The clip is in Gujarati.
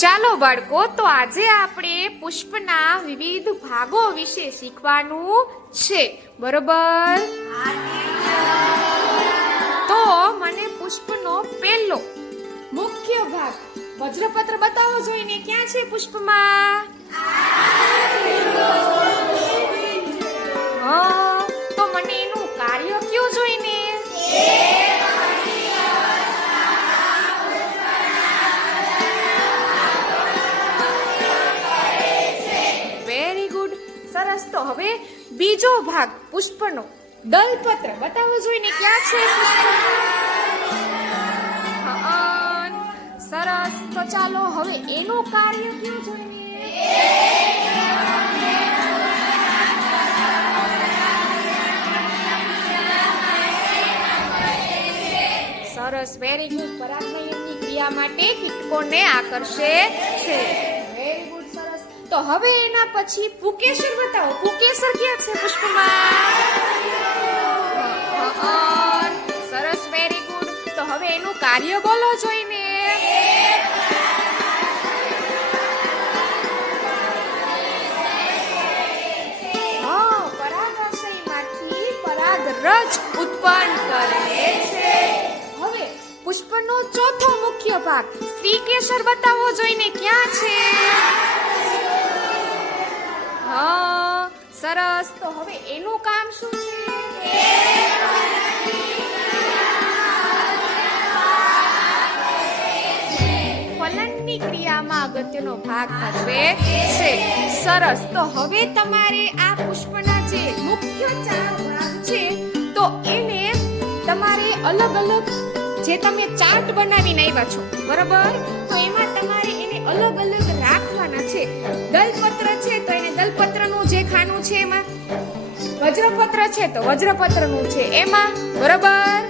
ચાલો બાળકો, તો આજે આપણે પુષ્પના વિવિધ ભાગો વિશે શીખવાનું છે, બરોબર? તો મને પુષ્પનો પહેલો મુખ્ય ભાગ વજ્રપત્ર બતાવો જોઈને. ક્યાં છે પુષ્પમાં? તો મને એનું કાર્ય કયું જોઈને? વેરી ગુડ, સરસ. તો હવે બીજો ભાગ પુષ્પનો દલપત્ર બતાવો જોઈને. ક્યાં છે પુષ્પમાં? સરસ. તો ચાલો હવે એનું કાર્ય કયું જોઈને? સરસ, વેરી ગુડ. પરાગનયનની ક્રિયા માટે કીટકોને આકર્ષે છે. વેરી ગુડ, સરસ. તો હવે એના પછી પુકેસર બતાવો. પુકેસર ક્યાં છે પુષ્પમાં? સરસ, વેરી ગુડ. તો હવે એનું કાર્ય બોલો જોઈને. પરાગાશયમાંથી પરાગરજ ઉત્પન્ન કરે છે. હવે પુષ્પનો ચોથો મુખ્ય ભાગ સ્ત્રીકેસર બતાવો જોઈને. ક્યાં છે? સરસ. તો હવે એનું કામ શું છે? ફલનની ક્રિયામાં અગત્યનો ભાગ ભજવે છે. સરસ. તો હવે તમારે આ પુષ્પના જે મુખ્ય 4 ભાગ છે, તો એને તમારે અલગ અલગ જે તમે ચાર્ટ બનાવીને આવ્યા છો, બરાબર? તો એમાં તમારે એને અલગ અલગ રાખવાના છે. દલપત્ર છે તો એને દલપત્રનું જે ખાનું છે એમાં, વજ્રપત્ર છે તો વજ્રપત્રનું છે એમાં, બરાબર?